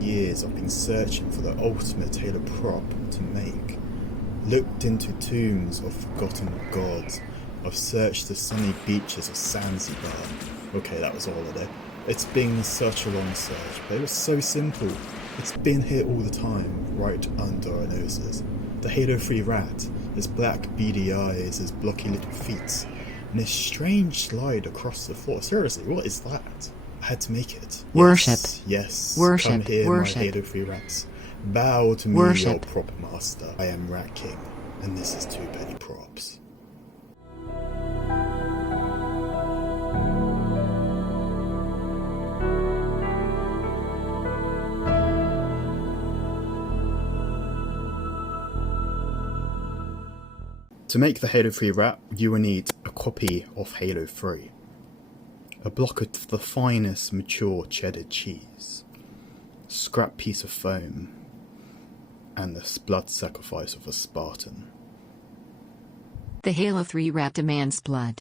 years I've been searching for the ultimate Halo prop to make. Looked into tombs of forgotten gods. I've searched the sunny beaches of Zanzibar. Okay, that was all of it. It's been such a long search, but it was so simple. It's been here all the time, right under our noses. The Halo 3 rat, his black beady eyes, his blocky little feet, and his strange slide across the floor. Seriously, what is that? I had to make it. Worship. Yes. Worship. Come here, Worship. my Halo 3 rats. Bow to me, Worship. your prop master. I am Rat King, and this is 2 penny props. To make the Halo 3 wrap, you will need a copy of Halo 3, a block of the finest mature cheddar cheese, a scrap piece of foam, and the blood sacrifice of a Spartan. The Halo 3 wrap demands blood.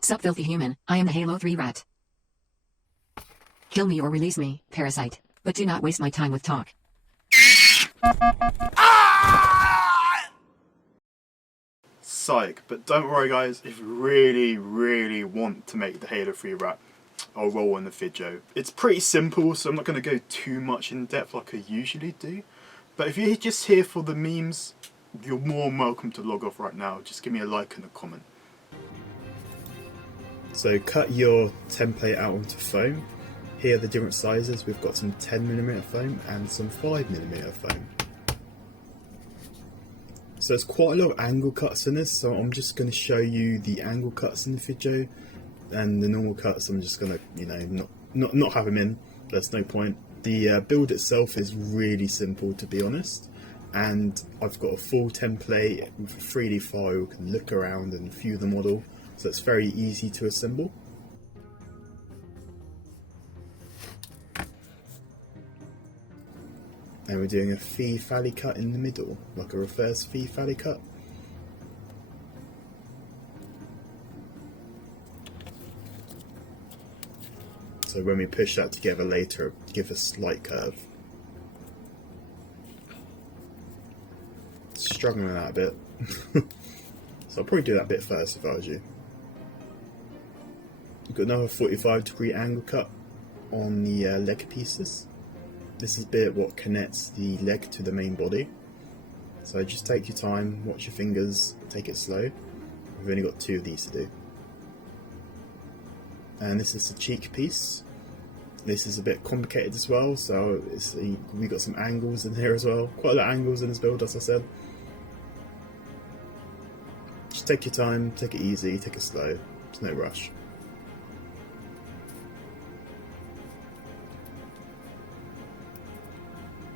Sup, filthy human, I am the Halo 3 rat. Kill me or release me, parasite, but do not waste my time with talk. Psych, but don't worry guys, if you really want to make the Halo 3 wrap, I'll roll on the video. It's pretty simple, so I'm not going to go too much in depth like I usually do. But if you're just here for the memes, you're more than welcome to log off right now. Just give me a like and a comment. So cut your template out onto foam. Here are the different sizes. We've got some 10mm foam and some 5mm foam. So there's quite a lot of angle cuts in this, so I'm just going to show you the angle cuts in the video, and the normal cuts I'm just going to, not have them in. There's no point. The build itself is really simple, to be honest, and I've got a full template with a 3D file. You can look around and view the model, so it's very easy to assemble. And we're doing a phi phalli cut in the middle, like a reverse phi phalli cut. So when we push that together later, give a slight curve. Struggling with that a bit. So I'll probably do that bit first if I was you. We've got another 45-degree angle cut on the leg pieces. This is bit what connects the leg to the main body. So just take your time, watch your fingers, take it slow. We've only got 2 of these to do. And this is the cheek piece. This is a bit complicated as well, so we've got some angles in here as well. Quite a lot of angles in this build, as I said. Just take your time, take it easy, take it slow. There's no rush.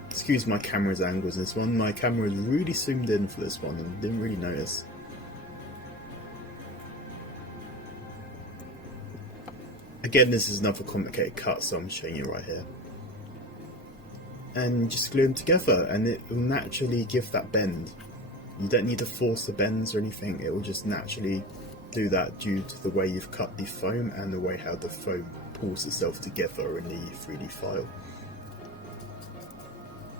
Excuse my camera's angles in this one. My camera is really zoomed in for this one and didn't really notice. Again, this is another complicated cut, so I'm showing you right here. And just glue them together and it will naturally give that bend. You don't need to force the bends or anything, it will just naturally do that due to the way you've cut the foam and the way how the foam pulls itself together in the 3D file.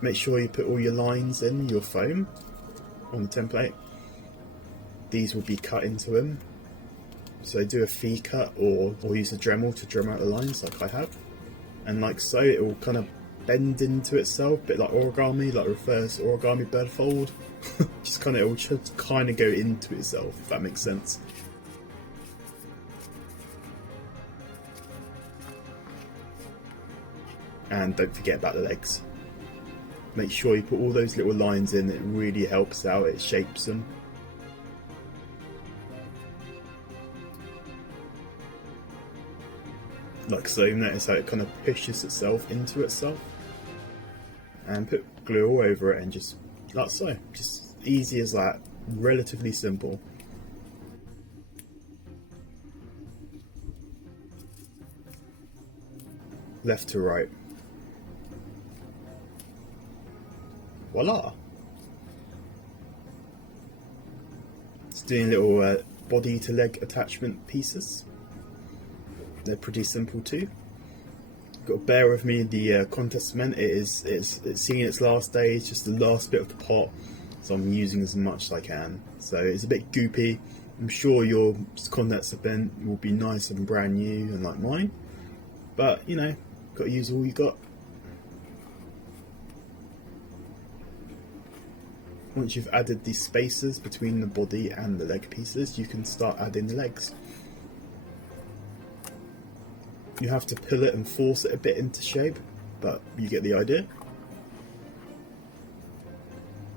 Make sure you put all your lines in your foam on the template. These will be cut into them. So do a phi cut or use a Dremel to drum out the lines like I have. And like so, it will kind of bend into itself, a bit like origami, like reverse origami bird fold. Just kind of, it will just kind of go into itself, if that makes sense. And don't forget about the legs. Make sure you put all those little lines in, it really helps out, it shapes them. Like so, notice how it kind of pushes itself into itself. And put glue all over it and just like so, just easy as that, relatively simple. left to right. Voila! Just doing little body to leg attachment pieces. They're pretty simple too. Got to bear with me, the contact cement, it's seeing its last day, it's just the last bit of the pot, so I'm using as much as I can. So it's a bit goopy. I'm sure your contact cement will be nice and brand new and like mine, but you know, got to use all you got. Once you've added the spaces between the body and the leg pieces, you can start adding the legs. You have to pull it and force it a bit into shape, but you get the idea.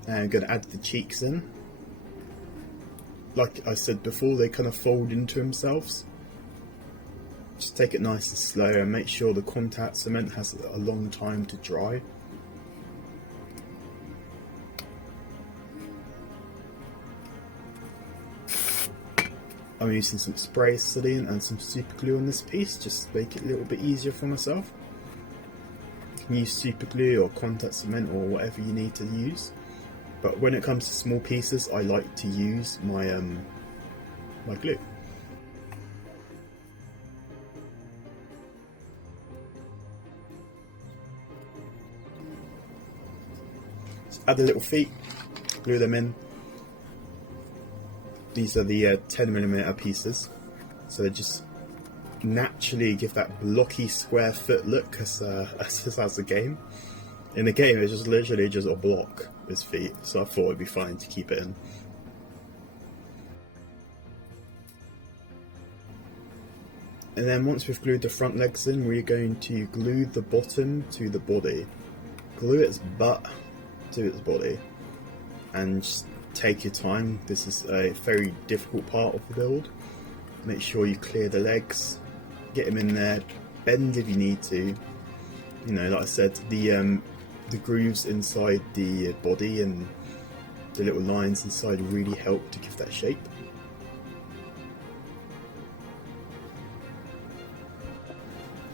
And I'm going to add the cheeks in. Like I said before, they kind of fold into themselves. Just take it nice and slow and make sure the contact cement has a long time to dry. I'm using some spray saline and some super glue on this piece, just to make it a little bit easier for myself. You can use super glue or contact cement or whatever you need to use. But when it comes to small pieces, I like to use my my glue. Just add the little feet, glue them in. These are the 10mm pieces, so they just naturally give that blocky square foot look as the game. In the game, it's just literally just a block as feet, so I thought it'd be fine to keep it in. And then once we've glued the front legs in, we're going to glue the bottom to the body. Glue its butt to its body, and just take your time. This is a very difficult part of the build. Make sure you clear the legs, get them in there, bend if you need to. You know, like I said, the grooves inside the body and the little lines inside really help to give that shape.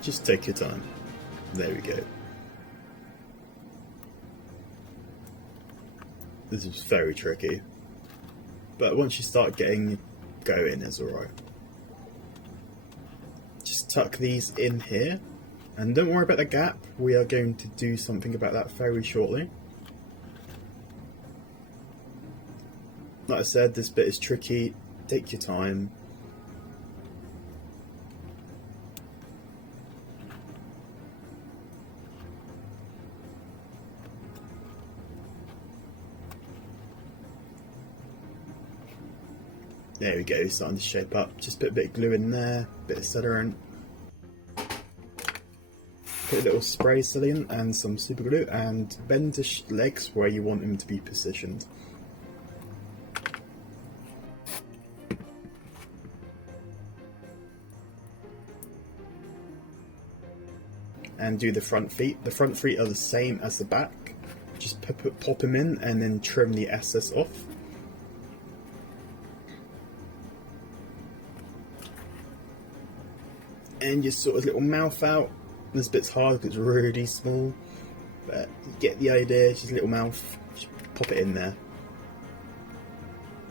Just take your time. There we go. This is very tricky, but once you start getting going, it's alright. Just tuck these in here, and don't worry about the gap. We are going to do something about that very shortly. Like I said, this bit is tricky. Take your time. There we go, starting to shape up. Just put a bit of glue in there, bit of celerin. Put a little spray saline and some super glue and bend the legs where you want them to be positioned. And do the front feet. The front feet are the same as the back. Just pop them in and then trim the excess off. And just sort of little mouth out. This bit's hard because it's really small, but you get the idea. Just a little mouth, just pop it in there.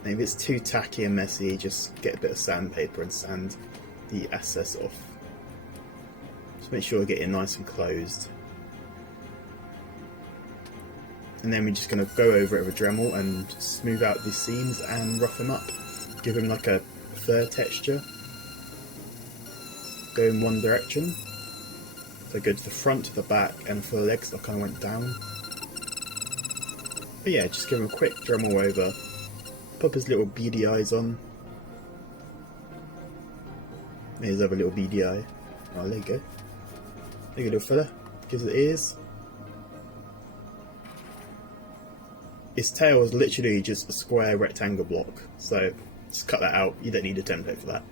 And if it's too tacky and messy, just get a bit of sandpaper and sand the excess off. Just make sure you get it nice and closed. And then we're just going to go over it with a Dremel and smooth out the seams and rough them up. Give them like a fur texture. Go in one direction, so go to the front, to the back, and for the legs I kind of went down. But yeah, just give him a quick Dremel over, pop his little beady eyes on. There's other little beady eye. Oh, there you go. There you go, little fella. Gives it ears. His tail is literally just a square rectangle block, so just cut that out. You don't need a template for that.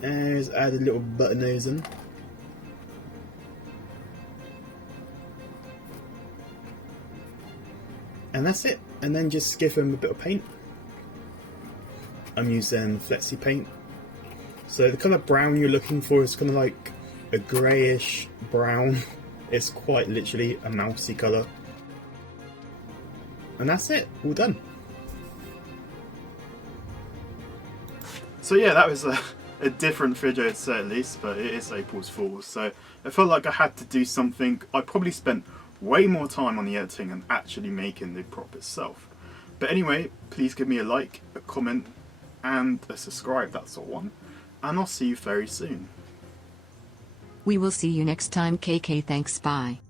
And just add a little button nose in. And that's it. And then just give him a bit of paint. I'm using Flexi paint. So the kind of brown you're looking for is kind of like a greyish brown. It's quite literally a mousy colour. And that's it, all done. So yeah, that was a different video to say at least, but it is April's Fool's, so I felt like I had to do something. I probably spent way more time on the editing and actually making the prop itself. But anyway, please give me a like, a comment, and a subscribe, that sort of one. And I'll see you very soon. We will see you next time, KK. Thanks, bye.